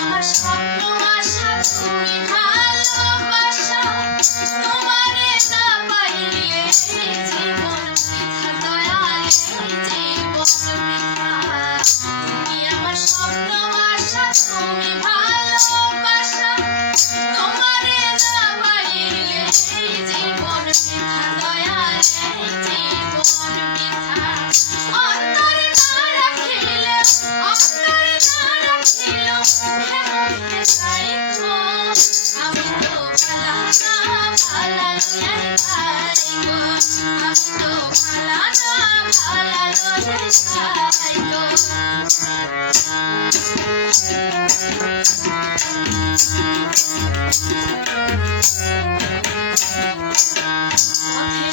আমার স্বপ্ন আশা তুমি ভালোবাসা তোমারে না পাইলে এই জীবন বৃথা দয়াল এই জীবন বৃথা তুমি আমার স্বপ্ন আশা তুমি ভালোবাসা তোমারে না পাইলে এই জীবন বৃথা দয়াল এই জীবন বৃথা অন্তরে না রাখিলে অন্তরে না রাখিলে আমি তো ভালা না ভালা লইয়াই খাইগো আমি তো ভালা না ভালা লইয়াই খাইগো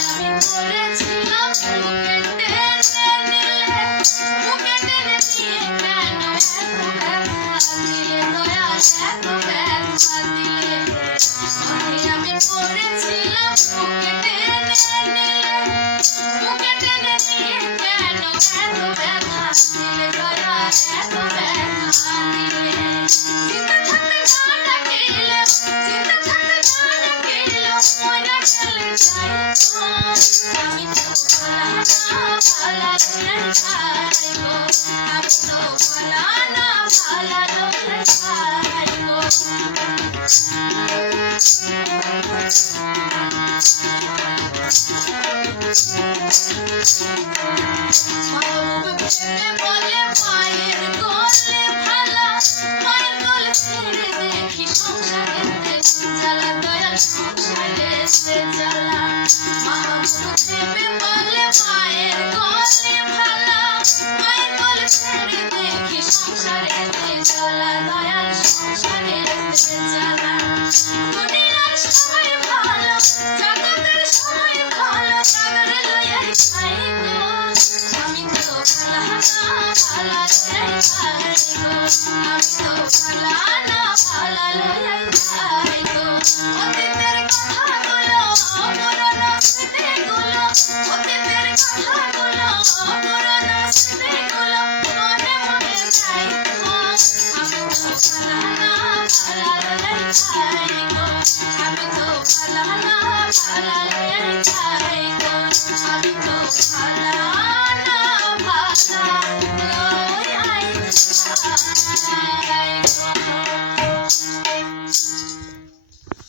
আমি পড়েছিলাম বুকে টেনে নিলে বুকে টেনে নিয়ে কেন এত ব্যথা দিলে দয়াল এত ব্যথা দিলে আমি পড়েছিলাম বুকে টেনে নিলে বুকে টেনে নিয়ে কেন এত ব্যথা দিলে দয়াল এত ব্যথা দিলে চিন্তা থাকতে না ডাকিলে চিন্তা থাকতে না ডাকিলে মনে চলে যাইতো আমি তো ভালা না ভালা লইয়াই খাইগো আমি তো ভালা না ভালা লইয়াই খাইগো বলে মায়ের গলে ভালা মায়ের গলে ছেড়ে দেখি সংসারে জ্বালা দয়াল সংসারে জ্বালা দেবে বলে মায়ের গলে ভালা মায়ের গলে ছেড়ে দেখি সংসারে জ্বালা দয়াল সংসারে জ্বালা দুনিয়ার সবাই ভালো জগতের সবাই ভালো সাগরে লইয়াই খাইগো আমি তো ভালা না ভালা লইয়াই খাইগো আমি তো ভালা না ভালা লইয়াই খাইগো অতীতের কথাগুলো পুরনো স্মৃতিগুলো অতীতের কথাগুলো পুরনো স্মৃতিগুলো মনে মনে যাইতো আমি তো ভালা না ভালা লইয়াই খাইগো আমি তো ভালা না ভালা লইয়াই খাইগো আমি তো ভালা